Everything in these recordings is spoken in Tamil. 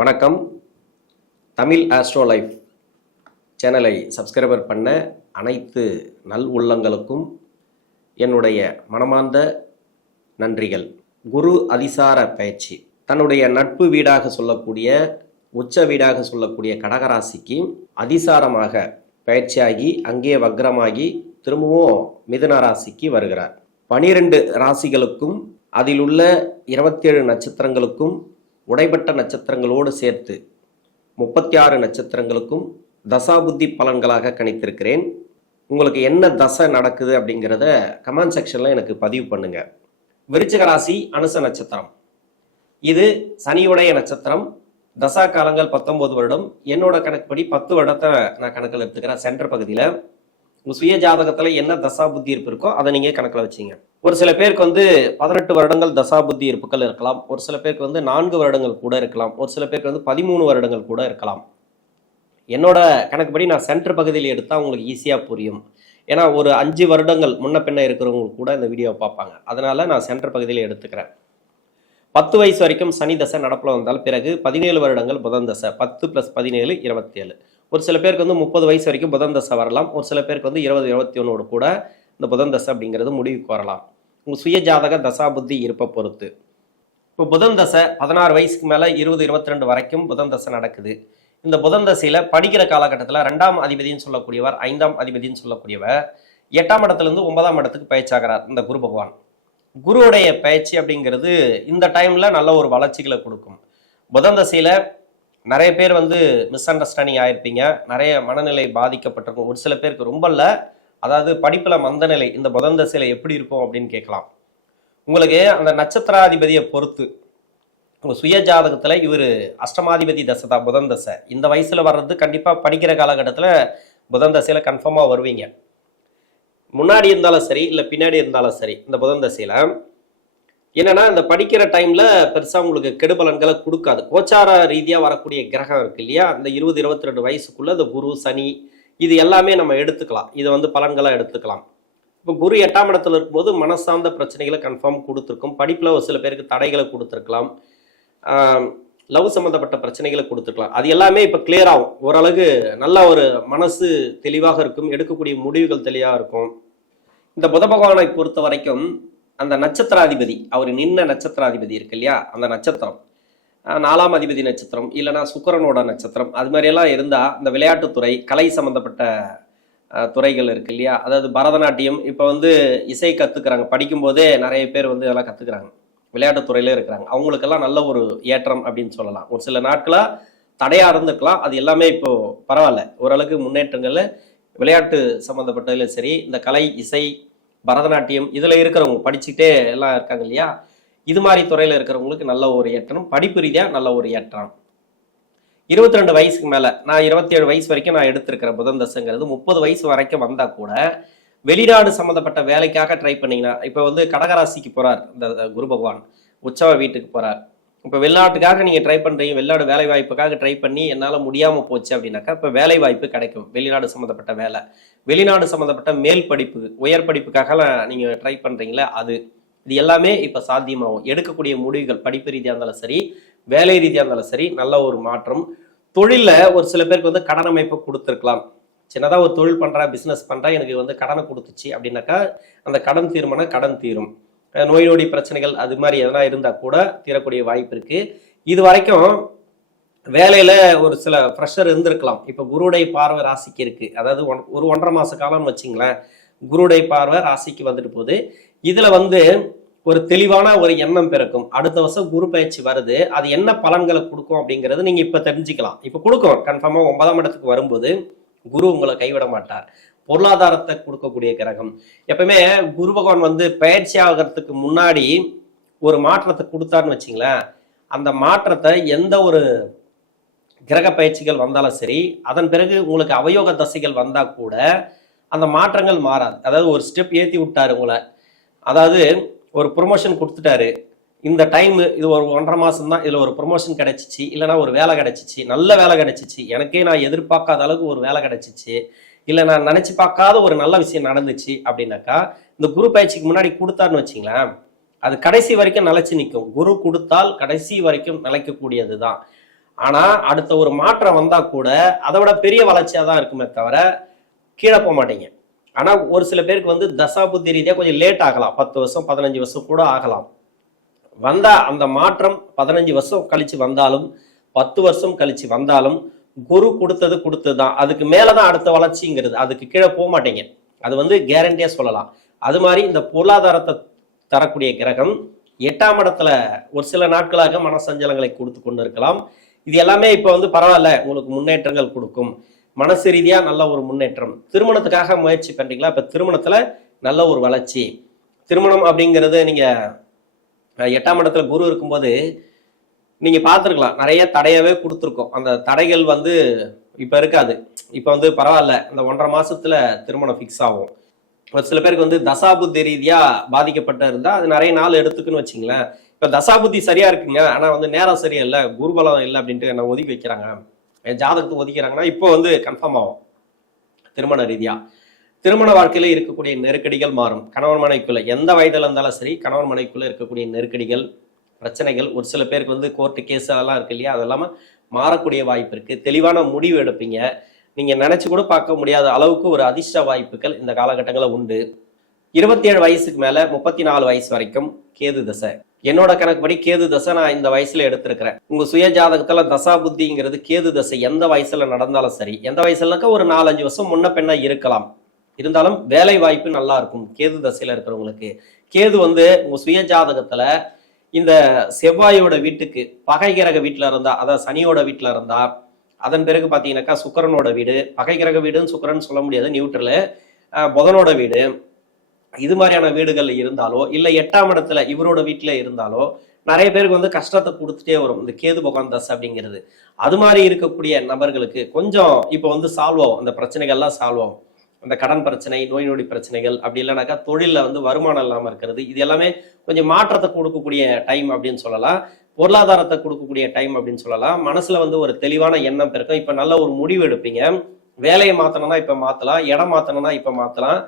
வணக்கம். தமிழ் ஆஸ்ட்ரோ லைஃப் சேனலை சப்ஸ்கிரைபர் பண்ண அனைத்து நல் உள்ளங்களுக்கும் என்னுடைய மனமார்ந்த நன்றிகள். குரு அதிசார பயிற்சி தன்னுடைய நட்பு வீடாக சொல்லக்கூடிய உச்ச வீடாக சொல்லக்கூடிய கடகராசிக்கு அதிசாரமாக பயிற்சியாகி அங்கே வக்ரமாகி திரும்பவும் மிதுன ராசிக்கு வருகிறார். 12 ராசிகளுக்கும் அதில் உள்ள 27 நட்சத்திரங்களுக்கும் உடைபட்ட நட்சத்திரங்களோடு சேர்த்து 36 நட்சத்திரங்களுக்கும் தசாபுத்தி பலன்களாக கணித்திருக்கிறேன். உங்களுக்கு என்ன தசை நடக்குது அப்படிங்கிறத கமெண்ட் செக்ஷனில் எனக்கு பதிவு பண்ணுங்க. விருச்சிக ராசி அனுச நட்சத்திரம், இது சனியுடைய நட்சத்திரம். தசா காலங்கள் 19 வருடம். என்னோட கணக்குப்படி 10 வருடத்தை நான் கணக்கில் எடுத்துக்கிறேன். சென்டர் பகுதியில் உங்கள் சுய ஜாதகத்தில் என்ன தசா புத்தி இருப்பு இருக்கோ அதை நீங்கள் கணக்கில் வச்சிங்க. ஒரு சில பேருக்கு 18 வருடங்கள் தசா புத்தி இருப்புகள் இருக்கலாம். ஒரு சில பேருக்கு 4 வருடங்கள் கூட இருக்கலாம். ஒரு சில பேருக்கு 13 வருடங்கள் கூட இருக்கலாம். என்னோட கணக்குப்படி நான் சென்டர் பகுதியில் எடுத்தால் உங்களுக்கு ஈஸியாக புரியும். ஏன்னா ஒரு 5 வருடங்கள் முன்ன பின்ன இருக்கிறவங்க கூட இந்த வீடியோவை பார்ப்பாங்க. அதனால நான் சென்டர் பகுதியில் எடுத்துக்கிறேன். 10 வயசு வரைக்கும் சனி தசை நடப்பில் வந்தால் பிறகு 17 வருடங்கள் புதன் தசை. 10 + 17 27. ஒரு சில பேருக்கு 30 வயசு வரைக்கும் புதன் தசை வரலாம். ஒரு சில பேருக்கு 20 21 கூட இந்த புதன் தசை அப்படிங்கிறது முடிவுக்கு வரலாம். உங்கள் சுய ஜாதக தசா புத்தி இருப்பை பொறுத்து. இப்போ புதன் தசை 16 வயசுக்கு மேலே 20 22 வரைக்கும் புதன் தசை நடக்குது. இந்த புதன் தசையில் படிக்கிற காலகட்டத்தில் 2ஆம் அதிபதினு சொல்லக்கூடியவர், 5ஆம் அதிபதினு சொல்லக்கூடியவர் 8ஆம் இடத்துலேருந்து 9ஆம் இடத்துக்கு பயிற்சியாகிறார் இந்த குரு பகவான். குருவுடைய பயிற்சி அப்படிங்கிறது இந்த டைமில் நல்ல ஒரு வளர்ச்சிகளை கொடுக்கும். புதன் தசையில் நிறைய பேர் மிஸ் அண்டர்ஸ்டாண்டிங் ஆகிருப்பீங்க. நிறைய மனநிலை பாதிக்கப்பட்டிருக்கும். ஒரு சில பேருக்கு ரொம்ப இல்லை, அதாவது படிப்பில் மந்த நிலை இந்த புதன் தசையில் எப்படி இருக்கும் அப்படின்னு கேட்கலாம். உங்களுக்கு அந்த நட்சத்திராதிபதியை பொறுத்து உங்கள் சுய ஜாதகத்தில் இவர் அஷ்டமாதிபதி தசை தான் புதன் தசை. இந்த வயசில் வர்றது கண்டிப்பாக படிக்கிற காலகட்டத்தில் புதன் தசையில் கன்ஃபார்மாக வருவீங்க. முன்னாடி இருந்தாலும் சரி இல்லை பின்னாடி இருந்தாலும் சரி இந்த புதன் தசையில் என்னன்னா இந்த படிக்கிற டைமில் பெருசாக உங்களுக்கு கெடுபலன்களை கொடுக்காது. கோச்சார ரீதியாக வரக்கூடிய கிரகம் இருக்கு இல்லையா, இந்த 20 22 வயசுக்குள்ள இந்த குரு சனி இது எல்லாமே நம்ம எடுத்துக்கலாம். இதை பலன்களாக எடுத்துக்கலாம். இப்போ குரு 8ஆம் இடத்துல இருக்கும்போது மனசார்ந்த பிரச்சனைகளை கன்ஃபார்ம் கொடுத்துருக்கும். படிப்பில் ஒரு சில பேருக்கு தடைகளை கொடுத்துருக்கலாம். லவ் சம்மந்தப்பட்ட பிரச்சனைகளை கொடுத்துருக்கலாம். அது எல்லாமே இப்போ கிளியர் ஆகும். ஓரளவுக்கு நல்ல ஒரு மனசு தெளிவாக இருக்கும். எடுக்கக்கூடிய முடிவுகள் தெளிவாக இருக்கும். இந்த புத பகவானை பொறுத்த வரைக்கும் அந்த நட்சத்திராதிபதி அவர் நின்ன நட்சத்திராதிபதி இருக்கு இல்லையா, அந்த நட்சத்திரம் 4ஆம் அதிபதி நட்சத்திரம் இல்லைனா சுக்கிரனோட நட்சத்திரம் அது மாதிரியெல்லாம் இருந்தால் இந்த விளையாட்டுத்துறை கலை சம்மந்தப்பட்ட துறைகள் இருக்கு இல்லையா, அதாவது பரதநாட்டியம் இப்போ இசை கற்றுக்கிறாங்க. படிக்கும்போதே நிறைய பேர் இதெல்லாம் கற்றுக்குறாங்க. விளையாட்டுத்துறையிலே இருக்கிறாங்க. அவங்களுக்கெல்லாம் நல்ல ஒரு ஏற்றம் அப்படின்னு சொல்லலாம். ஒரு சில நாட்களாக தடையாக இருந்துக்கலாம். அது எல்லாமே இப்போ பரவாயில்ல, ஓரளவுக்கு முன்னேற்றங்கள் விளையாட்டு சம்மந்தப்பட்டதில் சரி, இந்த கலை இசை பரதநாட்டியம் இதில் இருக்கிறவங்க படிச்சுட்டே எல்லாம் இருக்காங்க இல்லையா, இது மாதிரி துறையில் இருக்கிறவங்களுக்கு நல்ல ஒரு ஏற்றம், படிப்பு ரீதியாக நல்ல ஒரு ஏற்றம். 22 வயசுக்கு மேலே நான் 27 வயசு வரைக்கும் நான் எடுத்திருக்கிற புதன் தசைங்கிறது 30 வயசு வரைக்கும் வந்தால் கூட வெளிநாடு சம்மந்தப்பட்ட வேலைக்காக ட்ரை பண்ணிங்கன்னா, இப்போ கடகராசிக்கு போகிறார் இந்த குரு பகவான், உற்சவ வீட்டுக்கு போகிறார். இப்போ வெளிநாட்டுக்காக நீங்கள் ட்ரை பண்ணுறீங்க, வெளிநாடு வேலை வாய்ப்புக்காக ட்ரை பண்ணி என்னால் முடியாமல் போச்சு அப்படின்னாக்கா இப்போ வேலை வாய்ப்பு கிடைக்கும். வெளிநாடு சம்மந்தப்பட்ட வேலை, வெளிநாடு சம்மந்தப்பட்ட மேல் படிப்பு உயர் படிப்புக்காக நீங்கள் ட்ரை பண்ணுறீங்களே அது இது எல்லாமே இப்போ சாத்தியமாகும். எடுக்கக்கூடிய முடிவுகள் படிப்பு ரீதியாக இருந்தாலும் சரி வேலை ரீதியாக இருந்தாலும் சரி நல்ல ஒரு மாற்றம். தொழிலில் ஒரு சில பேருக்கு கடன் அமைப்பு கொடுத்துருக்கலாம். சின்னதாக ஒரு தொழில் பண்ணுறேன் பிஸ்னஸ் பண்ணுறேன் எனக்கு கடனை கொடுத்துச்சு அப்படின்னாக்கா அந்த கடன் கடன் தீரும். நோய் நொடி பிரச்சனைகள் அது மாதிரி எதனா இருந்தால் கூட தீரக்கூடிய வாய்ப்பு இருக்குது. இது வரைக்கும் வேலையில் ஒரு சில ப்ரெஷர் இருந்திருக்கலாம். இப்போ குருடைய பார்வை ராசிக்கு இருக்குது. அதாவது ஒரு 1.5 மாத காலம்னு வச்சிங்களேன், குருடைய பார்வை ராசிக்கு வந்துட்டு போகுது. இதில் ஒரு தெளிவான ஒரு எண்ணம் பிறக்கும். அடுத்த வருஷம் குரு பயிற்சி வருது, அது என்ன பலன்களை கொடுக்கும் அப்படிங்கிறது நீங்கள் இப்போ தெரிஞ்சுக்கலாம். இப்போ கொடுக்கும் கன்ஃபார்மாக 9ஆம் இடத்துக்கு வரும்போது குரு உங்களை கைவிட மாட்டார். பொருளாதாரத்தை கொடுக்கக்கூடிய கிரகம். எப்பவுமே குரு பகவான் பயிற்சி ஆகிறதுக்கு முன்னாடி ஒரு மாற்றத்தை கொடுத்தாருன்னு வச்சிங்களேன், அந்த மாற்றத்தை எந்த ஒரு கிரக பயிற்சிகள் வந்தாலும் சரி அதன் பிறகு உங்களுக்கு அவயோக தசைகள் வந்தால் கூட அந்த மாற்றங்கள் மாறாது. அதாவது ஒரு ஸ்டெப் ஏற்றி விட்டாரு உங்களை, அதாவது ஒரு ப்ரொமோஷன் கொடுத்துட்டாரு. இந்த டைம் இது ஒரு 1.5 மாதம் தான், இதில் ஒரு ப்ரொமோஷன் கிடைச்சிச்சு, இல்லைனா ஒரு வேலை கிடைச்சிச்சு, நல்ல வேலை கிடைச்சிச்சு, எனக்கே நான் எதிர்பார்க்காத அளவுக்கு ஒரு வேலை கிடைச்சிச்சு, இல்லை நான் நினச்சி பார்க்காத ஒரு நல்ல விஷயம் நடந்துச்சு அப்படின்னாக்கா இந்த குரு பயிற்சிக்கு முன்னாடி கொடுத்தாருன்னு வச்சிங்களேன், அது கடைசி வரைக்கும் நிலைச்சு நிற்கும். குரு கொடுத்தால் கடைசி வரைக்கும் நிலைக்கக்கூடியது தான். ஆனா அடுத்த ஒரு மாற்றம் வந்தா கூட அதை விட பெரிய வளர்ச்சியா தான் இருக்குமே தவிர கீழே போக மாட்டீங்க. ஆனா ஒரு சில பேருக்கு வந்து தசாபுத்தி ரீதியா கொஞ்சம் லேட் ஆகலாம், 10 வருஷம் 15 வருஷம் கூட ஆகலாம். வந்தா அந்த மாற்றம் 15 வருஷம் கழிச்சு வந்தாலும் 10 வருஷம் கழிச்சு வந்தாலும் குரு கொடுத்தது தான். அதுக்கு மேலதான் அடுத்த வளர்ச்சிங்கிறது, அதுக்கு கீழே போக மாட்டீங்க. அது வந்து கேரண்டியா சொல்லலாம். அது மாதிரி இந்த பொருளாதாரத்தை தரக்கூடிய கிரகம் 8ஆம் இடத்துல ஒரு சில நாட்களாக மனசஞ்சலங்களை கொடுத்து கொண்டு இருக்கலாம். இது எல்லாமே இப்ப வந்து பரவாயில்ல, உங்களுக்கு முன்னேற்றங்கள் கொடுக்கும். மனசு ரீதியா நல்ல ஒரு முன்னேற்றம். திருமணத்துக்காக முயற்சி பண்றீங்களா, இப்ப திருமணத்துல நல்ல ஒரு வளர்ச்சி. திருமணம் அப்படிங்கிறது நீங்க 8ஆம் இடத்துல குரு இருக்கும்போது நீங்க பார்த்துருக்கலாம், நிறைய தடையவே கொடுத்துருக்கோம். அந்த தடைகள் வந்து இப்ப இருக்காது. இப்ப வந்து பரவாயில்ல, இந்த 1.5 மாசத்துல திருமணம் ஃபிக்ஸ் ஆகும். ஒரு சில பேருக்கு வந்து தசாபுத்தி ரீதியா பாதிக்கப்பட்ட இருந்தா அது நிறைய நாள் எடுத்துக்குன்னு வச்சுங்களேன். இப்ப தசாபுத்தி சரியா இருக்குங்க, ஆனா வந்து நேரம் சரியா இல்லை, குருபலம் இல்லை அப்படின்ட்டு என்ன ஒதுக்கி வைக்கிறாங்க, என் ஜாதகத்தை ஒதுக்கிறாங்கன்னா இப்போ வந்து கன்ஃபார்ம் ஆகும். திருமண ரீதியா திருமண வாழ்க்கையில இருக்கக்கூடிய நெருக்கடிகள் மாறும். கணவன் மனைக்குள்ள எந்த வயதுல இருந்தாலும் சரி, கணவன் மனைக்குள்ள இருக்கக்கூடிய நெருக்கடிகள் பிரச்சனைகள், ஒரு சில பேருக்கு வந்து கோர்ட்டு கேஸ் அதெல்லாம் இருக்கு இல்லையா, அதெல்லாம் மாறக்கூடிய வாய்ப்பு இருக்கு. தெளிவான முடிவு எடுப்பீங்க. நீங்க நினைச்சு கூட பார்க்க முடியாத அளவுக்கு ஒரு அதிர்ஷ்ட வாய்ப்புகள் இந்த காலகட்டங்களில் உண்டு. 27 வயசுக்கு மேல 34 வயசு வரைக்கும் கேது தசை. என்னோட கணக்குப்படி கேது தசை நான் இந்த வயசுல எடுத்திருக்கிறேன். உங்க சுய ஜாதகத்துல தசா புத்திங்கிறது கேது தசை எந்த வயசுல நடந்தாலும் சரி, எந்த வயசுலனாக்கா ஒரு 4-5 வருஷம் முன்ன பெண்ணா இருக்கலாம், இருந்தாலும் வேலை வாய்ப்பு நல்லா இருக்கும் கேது தசையில இருக்கிறவங்களுக்கு. கேது வந்து உங்க சுய ஜாதகத்துல இந்த செவ்வாயோட வீட்டுக்கு பகை கிரக வீட்டுல இருந்தா, அதாவது சனியோட வீட்டுல இருந்தா, அதன் பிறகு பாத்தீங்கன்னாக்கா சுக்கரனோட வீடு, பகை கிரக வீடுன்னு சுக்கரன் சொல்ல முடியாது, நியூட்ரலு, புதனோட வீடு, இது மாதிரியான வீடுகள் இருந்தாலோ இல்ல 8ஆம் இடத்துல இவரோட வீட்டுல இருந்தாலோ நிறைய பேருக்கு வந்து கஷ்டத்தை கொடுத்துட்டே வரும் இந்த கேது பகவான் தசை அப்படிங்கிறது. அது மாதிரி இருக்கக்கூடிய நபர்களுக்கு கொஞ்சம் இப்போ வந்து சால்வ் ஆகும், அந்த பிரச்சனைகள்லாம் சால்வ் ஆகும். அந்த கடன் பிரச்சனை, நோய் நொடி பிரச்சனைகள், அப்படி இல்லைனாக்கா தொழிலில் வந்து வருமானம் இல்லாமல் இருக்கிறது, இது எல்லாமே கொஞ்சம் மாற்றத்தை கொடுக்கக்கூடிய டைம் அப்படின்னு சொல்லலாம். பொருளாதாரத்தை கொடுக்கக்கூடிய டைம் அப்படின்னு சொல்லலாம். மனசுல வந்து ஒரு தெளிவான எண்ணம் பிறக்கும். இப்ப நல்ல ஒரு முடிவு எடுப்பீங்க. வேலையை மாத்தணும்னா இப்ப மாத்தலாம், இடம் மாத்தணும்னா இப்ப மாத்தலாம்,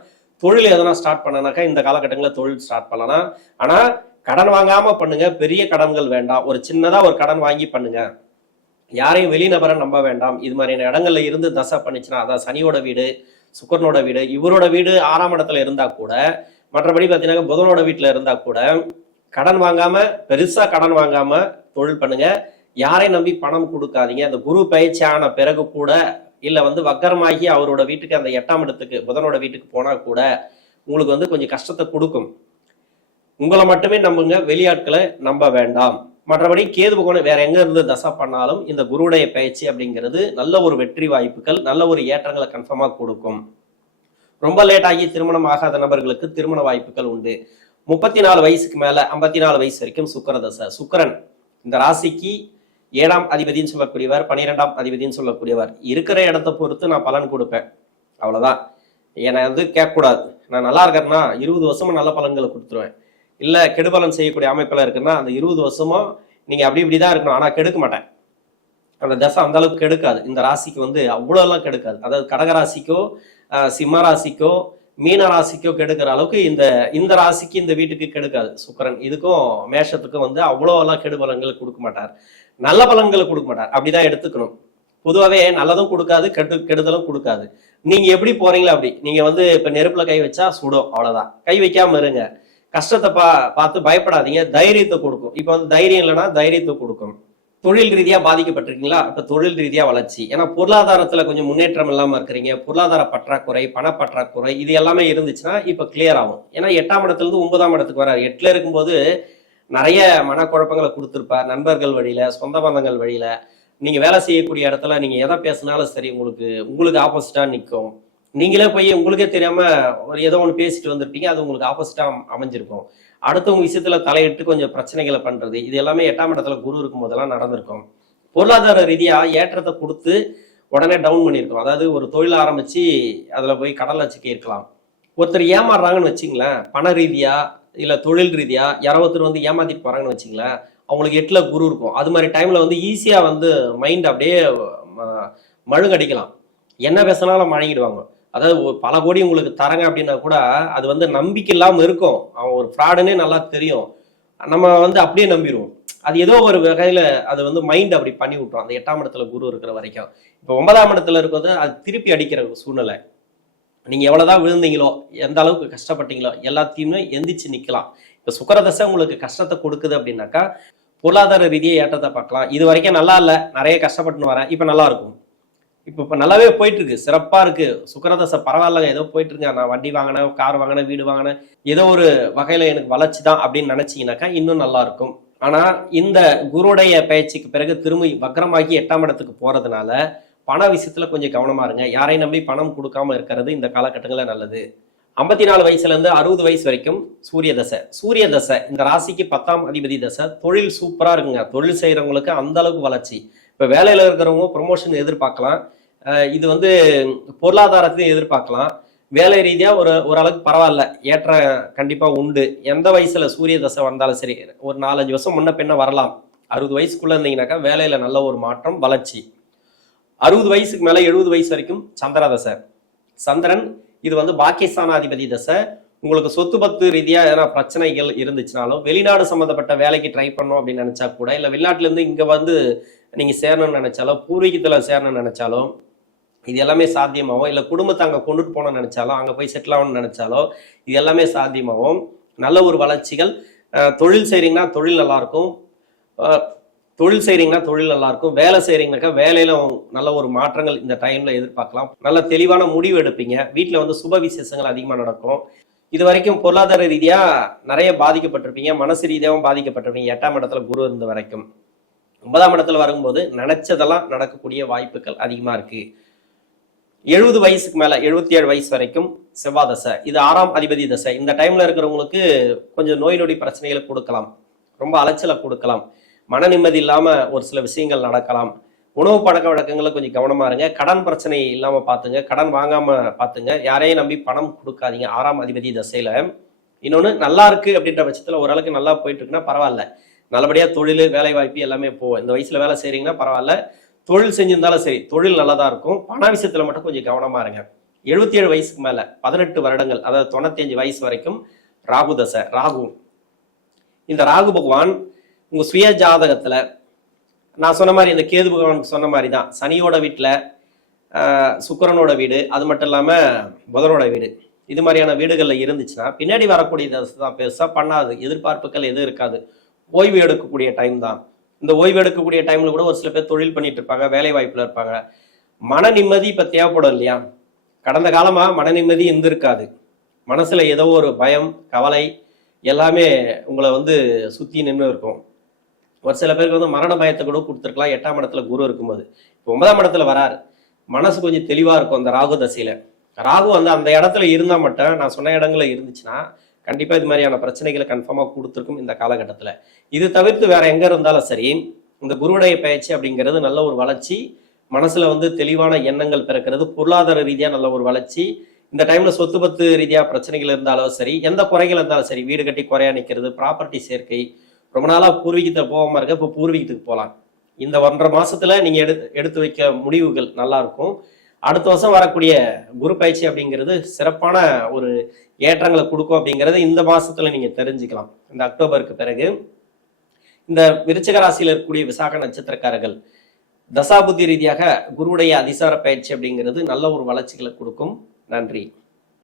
தொழில் எதனா ஸ்டார்ட் பண்ணனாக்கா இந்த காலகட்டங்களில் தொழில் ஸ்டார்ட் பண்ணலாம். ஆனா கடன் வாங்காம பண்ணுங்க, பெரிய கடன்கள் வேண்டாம், ஒரு சின்னதா ஒரு கடன் வாங்கி பண்ணுங்க, யாரையும் வெளிநபரை நம்ப வேண்டாம். இது மாதிரியான இடங்கள்ல இருந்து தசை பண்ணிச்சுன்னா, அதான் சனியோட வீடு, சுக்கரனோட வீடு, இவரோட வீடு 6ஆம் இடத்துல இருந்தா கூட, மற்றபடி பார்த்தீங்கன்னா புதனோட வீட்டுல இருந்தா கூட கடன் வாங்காம, பெருசா கடன் வாங்காம தொழில் பண்ணுங்க. யாரையும் நம்பி பணம் கொடுக்காதீங்க. அந்த குரு பயிற்சி ஆன பிறகு கூட இல்ல வந்து வக்கரமாகி அவரோட வீட்டுக்கு அந்த 8ஆம் இடத்துக்கு புதனோட வீட்டுக்கு போனா கூட உங்களுக்கு வந்து கொஞ்சம் கஷ்டத்தை கொடுக்கும். உங்களை மட்டுமே நம்புங்க, வெளியாட்களை நம்ப வேண்டாம். மற்றபடி கேது பகவான் வேற எங்க இருந்து தசை பண்ணாலும் இந்த குருடைய பயிற்சி அப்படிங்கிறது நல்ல ஒரு வெற்றி வாய்ப்புகள், நல்ல ஒரு ஏற்றங்களை கன்ஃபார்மா கொடுக்கும். ரொம்ப லேட் ஆகி திருமணம் ஆகாத நபர்களுக்கு திருமண வாய்ப்புகள் உண்டு. 34 வயசுக்கு மேல 54 வயசு வரைக்கும் சுக்கிர தசை. சுக்கிரன் இந்த ராசிக்கு 7ஆம் அதிபதினு சொல்லக்கூடியவர், 12ஆம் அதிபதினு சொல்லக்கூடியவர். இருக்கிற இடத்தை பொறுத்து நான் பலன் கொடுப்பேன், அவ்வளவுதான். என்னை வந்து கேட்கக்கூடாது. நான் நல்லா இருக்கேன்னா 20 வருஷமா நல்ல பலன்களை கொடுத்துருவேன். இல்ல கெடுபலன் செய்யக்கூடிய அமைப்புல இருக்குன்னா அந்த 20 வருஷமா நீங்க அப்படி இப்படிதான் இருக்கணும், ஆனா கெடுக்க மாட்டேன். அந்த தசை அந்த அளவுக்கு கெடுக்காது. இந்த ராசிக்கு வந்து அவ்வளவு எல்லாம் கெடுக்காது. அதாவது கடகராசிக்கோ சிம்ம ராசிக்கோ மீன ராசிக்கோ கெடுக்கிற அளவுக்கு இந்த ராசிக்கு இந்த வீட்டுக்கு கெடுக்காது சுக்கிரன். இதுக்கும் மேஷத்துக்கும் வந்து அவ்வளோ எல்லாம் கெடுபலன்கள் கொடுக்க மாட்டார், நல்ல பலன்களை கொடுக்க மாட்டார். அப்படிதான் எடுத்துக்கணும். பொதுவாகவே நல்லதும் கொடுக்காது, கெடுதலும் கொடுக்காது. நீங்க எப்படி போறீங்களோ அப்படி. நீங்க வந்து இப்ப நெருப்புல கை வச்சா சுடும், அவ்வளவுதான். கை வைக்காம இருங்க. கஷ்டத்தை பார்த்து பயப்படாதீங்க, தைரியத்தை கொடுக்கும். இப்ப வந்து தைரியம் இல்லைன்னா தைரியத்தை கொடுக்கும். தொழில் ரீதியா பாதிக்கப்பட்டிருக்கீங்களா, இப்ப தொழில் ரீதியா வளர்ச்சி. ஏன்னா பொருளாதாரத்துல கொஞ்சம் முன்னேற்றம் இல்லாம இருக்கிறீங்க, பொருளாதார பற்றாக்குறை, பணப்பற்றாக்குறை, இது எல்லாமே இருந்துச்சுன்னா இப்ப கிளியர் ஆகும். ஏன்னா 8ஆம் இடத்துல இருந்து 9ஆம் இடத்துக்கு வராரு. 8ல இருக்கும்போது நிறைய மனக்குழப்பங்களை கொடுத்துருப்பார், நண்பர்கள் வழியில, சொந்த பந்தங்கள் வழியில. நீங்க வேலை செய்யக்கூடிய இடத்துல நீங்க எதை பேசினாலும் சரி உங்களுக்கு ஆப்போசிட்டா நிற்கும். நீங்களே போய் உங்களுக்கே தெரியாம ஒரு ஏதோ ஒன்று பேசிட்டு வந்திருப்பீங்க, அது உங்களுக்கு ஆப்போசிட்டா அமைஞ்சிருக்கும். அடுத்தவங்க விஷயத்துல தலையிட்டு கொஞ்சம் பிரச்சனைகளை பண்றது, இது எல்லாமே 8ஆம் இடத்துல குரு இருக்கும் போதெல்லாம் நடந்திருக்கும். பொருளாதார ரீதியா ஏற்றத்தை கொடுத்து உடனே டவுன் பண்ணியிருக்கோம். அதாவது ஒரு தொழில் ஆரம்பிச்சு அதுல போய் கடல்ல சிக்கி இருக்கலாம். ஒருத்தர் ஏமாறுறாங்கன்னு வச்சுங்களேன், பண ரீதியா இல்ல தொழில் ரீதியா யாரோ ஒருத்தர் வந்து ஏமாத்திட்டு போறாங்கன்னு வச்சுங்களேன், அவங்களுக்கு 8ல குரு இருக்கும். அது மாதிரி டைம்ல வந்து ஈஸியா வந்து மைண்ட் அப்படியே மழுங்கடிக்கலாம், என்ன பேசினாலும் மழங்கிடுவாங்க. அதாவது பல கோடி உங்களுக்கு தரங்க அப்படின்னா கூட அது வந்து நம்பிக்கை இல்லாம இருக்கும். அவன் ஒரு ஃப்ராடுன்னே நல்லா தெரியும், நம்ம வந்து அப்படியே நம்பிடுவோம். அது ஏதோ ஒரு வகையில அது வந்து மைண்ட் அப்படி பண்ணி விட்டுரும் அந்த 8ஆம் இடத்துல குரு இருக்கிற வரைக்கும். இப்போ 9ஆம் இடத்துல இருக்கிறது அது திருப்பி அடிக்கிற ஒரு சூழ்நிலை. நீங்க எவ்வளவுதான் விழுந்தீங்களோ, எந்த அளவுக்கு கஷ்டப்பட்டீங்களோ எல்லாத்தையுமே எந்திரிச்சு நிக்கலாம். இப்ப சுக்கிரதசை உங்களுக்கு கஷ்டத்தை கொடுக்குது அப்படின்னாக்கா, பொருளாதார ரீதியா ஏற்றத்தை பார்க்கலாம். இது வரைக்கும் நல்லா இல்ல, நிறைய கஷ்டப்பட்டுன்னு வரேன், இப்ப நல்லா இருக்கும். இப்ப நல்லாவே போயிட்டு இருக்கு, சிறப்பா இருக்கு, சுக்கிரதசை பரவாயில்ல, ஏதோ போயிட்டு இருங்க, நான் வண்டி வாங்கினேன், கார் வாங்கினேன், வீடு வாங்கினேன், ஏதோ ஒரு வகையில எனக்கு வளர்ச்சி தான் அப்படின்னு நினைச்சீங்கன்னாக்கா இன்னும் நல்லா இருக்கும். ஆனா இந்த குருடைய பயிற்சிக்கு பிறகு திரும்பி வக்ரமாகி 8ஆம் இடத்துக்கு போறதுனால பண விஷயத்துல கொஞ்சம் கவனமா இருங்க. யாரையும் நம்பி பணம் கொடுக்காம இருக்கிறது இந்த காலகட்டங்களில் நல்லது. 54 வயசுல இருந்து 60 வயசு வரைக்கும் சூரிய தசை. சூரிய தசை இந்த ராசிக்கு 10ஆம் அதிபதி தசை. தொழில் சூப்பரா இருக்குங்க. தொழில் செய்யறவங்களுக்கு அந்த அளவுக்கு வளர்ச்சி. இப்ப வேலையில இருக்கிறவங்க ப்ரொமோஷன் எதிர்பார்க்கலாம். இது வந்து பொருளாதாரத்தையும் எதிர்பார்க்கலாம். வேலை ரீதியா ஓரளவுக்கு பரவாயில்ல, ஏற்ற கண்டிப்பா உண்டு. எந்த வயசுல சூரிய தசை வந்தாலும் சரி, ஒரு 4-5 வருஷம் முன்ன பின்ன வரலாம். 60 வயசுக்குள்ள இருந்தீங்கன்னாக்கா வேலையில நல்ல ஒரு மாற்றம், வளர்ச்சி. 60 வயசுக்கு மேல 70 வயசு வரைக்கும் சந்திர தசை. சந்திரன் இது வந்து பாக்கியஸ்தானாதிபதி தசை. உங்களுக்கு சொத்து பத்து ரீதியா ஏன்னா பிரச்சனைகள் இருந்துச்சுனாலும், வெளிநாடு சம்பந்தப்பட்ட வேலைக்கு ட்ரை பண்ணோம் அப்படின்னு நினைச்சா கூட, இல்ல வெளிநாட்டுல இருந்து இங்க வந்து நீங்க சேரணும்னு நினைச்சாலும், பூர்வீகத்துல சேரணும்னு நினைச்சாலும் இது எல்லாமே சாத்தியமாகும். இல்ல குடும்பத்தை அங்க கொண்டுட்டு போகணும்னு நினைச்சாலும், அங்க போய் செட்டில் ஆகணும்னு நினைச்சாலும் இது எல்லாமே சாத்தியமாகும். நல்ல ஒரு வளர்ச்சிகள். தொழில் செய்றீங்கன்னா தொழில் நல்லா இருக்கும். தொழில் செய்றீங்கன்னா தொழில் நல்லா இருக்கும். வேலை செய்றீங்கன்னாக்கா வேலையில நல்ல ஒரு மாற்றங்கள் இந்த டைம்ல எதிர்பார்க்கலாம். நல்ல தெளிவான முடிவு எடுப்பீங்க. வீட்டுல வந்து சுப விசேஷங்கள் அதிகமா நடக்கும். இது வரைக்கும் பொருளாதார ரீதியா நிறைய பாதிக்கப்பட்டிருப்பீங்க, மனசு ரீதியாகவும் பாதிக்கப்பட்டிருப்பீங்க 8ஆம் இடத்துல குரு இருந்த வரைக்கும். 9ஆம் இடத்துல வரும்போது நினைச்சதெல்லாம் நடக்கக்கூடிய வாய்ப்புகள் அதிகமா இருக்கு. 70 வயசுக்கு மேல 77 வயசு வரைக்கும் செவ்வாய் தசை. இது 6ஆம் அதிபதி தசை. இந்த டைம்ல இருக்கிறவங்களுக்கு கொஞ்சம் நோய் நொடி பிரச்சனைகளை கொடுக்கலாம், ரொம்ப அலைச்சலை கொடுக்கலாம், மன நிம்மதி இல்லாம ஒரு சில விஷயங்கள் நடக்கலாம். உணவு பழக்க வழக்கங்களை கொஞ்சம் கவனமா இருங்க. கடன் பிரச்சனை இல்லாம பாத்துங்க, கடன் வாங்காம பாத்துங்க. யாரையும் நம்பி பணம் கொடுக்காதீங்க 6ஆம் அதிபதி தசையில. இன்னொன்னு நல்லா இருக்கு அப்படின்ற பட்சத்துல ஓரளவுக்கு நல்லா போயிட்டு இருக்குன்னா பரவாயில்ல, நல்லபடியா தொழில் வேலை வாய்ப்பு எல்லாமே போகும். இந்த வயசுல வேலை செய்றீங்கன்னா பரவாயில்ல, தொழில் செஞ்சிருந்தாலும் சரி தொழில் நல்லதா இருக்கும். பண விஷயத்துல மட்டும் கொஞ்சம் கவனமா இருங்க. 77 வயசுக்கு மேல 18 வருடங்கள், அதாவது 95 வயசு வரைக்கும் ராகு தசை. ராகு, இந்த ராகு பகவான் உங்க சுய ஜாதகத்துல நான் சொன்ன மாதிரி இந்த கேது பகவானுக்கு சொன்ன மாதிரி தான், சனியோட வீட்டுல சுக்கிரனோட வீடு, அது மட்டும் இல்லாம புதனோட வீடு, இது மாதிரியான வீடுகள்ல இருந்துச்சுன்னா பின்னாடி வரக்கூடிய தசை தான். பெருசா பண்ணாது, எதிர்பார்ப்புகள் எதுவும் இருக்காது. ஓய்வு எடுக்கக்கூடிய டைம் தான். இந்த ஓய்வு எடுக்கக்கூடிய டைம்ல கூட ஒரு சில பேர் தொழில் பண்ணிட்டு இருப்பாங்க, வேலை வாய்ப்புல இருப்பாங்க. மன நிம்மதி இப்ப தேவைப்படும் இல்லையா? கடந்த காலமா மன நிம்மதி இருந்திருக்காது. மனசுல ஏதோ ஒரு பயம், கவலை எல்லாமே உங்களை வந்து சுத்தி நின்று இருக்கும். ஒரு சில பேருக்கு வந்து மரண பயத்தை கூட கொடுத்துருக்கலாம் 8ஆம் இடத்துல குரு இருக்கும்போது. இப்போ 9ஆம் இடத்துல வராரு, மனசு கொஞ்சம் தெளிவா இருக்கும் அந்த ராகு தசையில. ராகு வந்து அந்த இடத்துல இருந்தா மட்டும், நான் சொன்ன இடங்கள்ல இருந்துச்சுன்னா கண்டிப்பா இது மாதிரியான பிரச்சனைகளை கன்ஃபார்மா கொடுத்துருக்கும் இந்த காலகட்டத்துல. இது தவிர்த்து வேற எங்க இருந்தாலும் சரி, இந்த குருவுடைய பயிற்சி அப்படிங்கிறது நல்ல ஒரு வளர்ச்சி, மனசுல வந்து தெளிவான எண்ணங்கள் பிறக்கிறது, பொருளாதார ரீதியா நல்ல ஒரு வளர்ச்சி. இந்த டைம்ல சொத்து பத்து ரீதியா பிரச்சனைகள் இருந்தாலும் சரி, எந்த குறைகள் இருந்தாலும் சரி, வீடு கட்டி குறையா நிற்கிறது, ப்ராப்பர்ட்டி சேர்க்கை, ரொம்ப நாளா பூர்வீகத்தை போகாம இருக்க இப்போ பூர்வீகத்துக்கு போகலாம். இந்த 1.5 மாசத்துல நீங்க எடுத்து வைக்க முடிவுகள் நல்லா இருக்கும். அடுத்த வருஷம் வரக்கூடிய குரு பயிற்சி அப்படிங்கிறது சிறப்பான ஒரு ஏற்றங்களை கொடுக்கும் அப்படிங்கிறத இந்த மாசத்துல நீங்க தெரிஞ்சுக்கலாம். இந்த அக்டோபருக்கு பிறகு இந்த விருச்சிக ராசியில இருக்கக்கூடிய விசாக நட்சத்திரக்காரர்கள் தசாபுத்தி ரீதியாக குருவுடைய அதிசார பயிற்சி அப்படிங்கிறது நல்ல ஒரு வளர்ச்சிகளை கொடுக்கும். நன்றி.